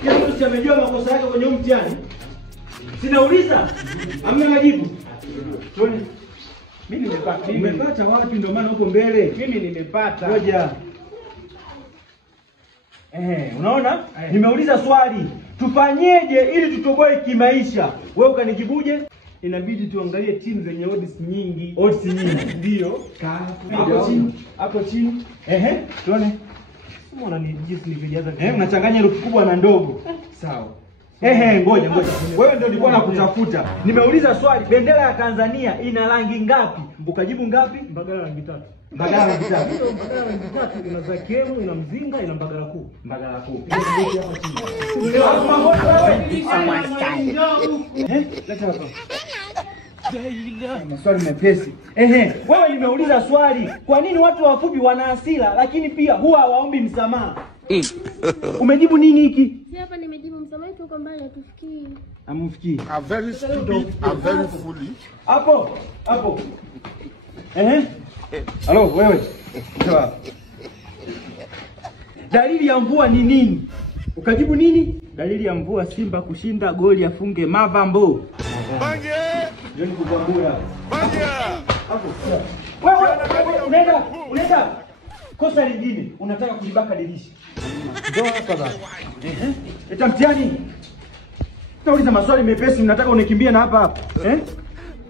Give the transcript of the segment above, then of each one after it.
Kila mtu amejua makosa yake kwenye mtihani. Sinauliza? Hamna majibu. Tuone. Mimi nimepata. Nimepata wapi ndio maana uko mbele? Mimi nimepata. Ngoja. Unaona? Nimeuliza swali. Tufanyeje ili tutoboe kimaisha? Wewe ukanijibuje? Inabidi tuangalie timu zenye odds nyingi. Odds nyingi. Ndio. Hapo chini. Hapo chini. Tuone. Mbona ni jinsi nilivyojaza. Unachanganya herufi kubwa na ndogo. Sawa. Ngoja. Wewe ndio ulikuwa nakutafuta. Nimeuliza swali, bendera ya Tanzania ina rangi ngapi? Ukajibu ngapi? Mbagala rangi 3. Mbagala rangi 3. Mbagala rangi 3 ina zakemu, ina mzinga, ina mbagala kuu. Mbagala kuu. Leta hapa. Maswali mepesi. Wewe nimeuliza swali, kwa nini watu wafupi wana hasira lakini pia huwa hawaombi msamaha? Umejibu nini hiki? Hapa nimejibu msamaha tu kwamba hatufikii. Amfikii. I'm very stupid. I'm very foolish. Hapo. Halo wewe. Sawa. Dalili ya mvua ni nini? Ukajibu nini? Dalili ya mvua Simba kushinda, goli afunge Mavambo. Bange! Ndio nikugambura. Bange! Hapo. Wewe unaenda kosa lingine, unataka kulibaka dirisha. Ndio hapa baba. Eta mtihani. Nauliza maswali mepesi, mnataka unikimbie na hapa.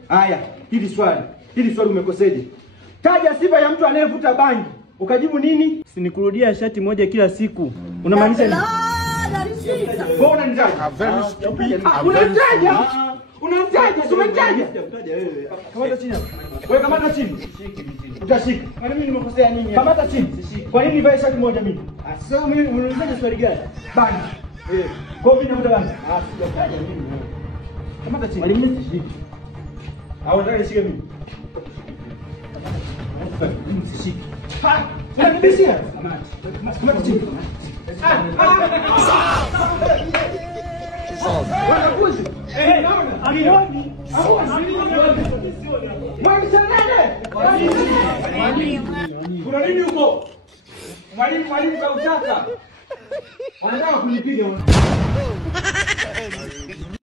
Haya, hili swali umekoseje? Taja sifa ya mtu anayevuta bangi. Ukajibu nini? Sinikurudia shati moja kila siku. Unamaanisha nini? Wewe unanitaja? I'm very stupid. Unanitaja, si unanitaja? Kamata chini. Wewe kamata chini. Utashika. Kwa nini nimekosea nini? Kamata chini. Kwa nini nivae shati moja mimi? Sasa mimi unaniuliza swali gani? Bangi. Kwa nini navuta bangi? Sijataja mimi. Kamata chini. Mwalimu mimi sishiki. Au ndio nishike mimi? Mimi sishiki. Ha! Unanibishia? Kamata chini. Kuna nini huko? Mwalimu kautaka. Wanataka kunipiga.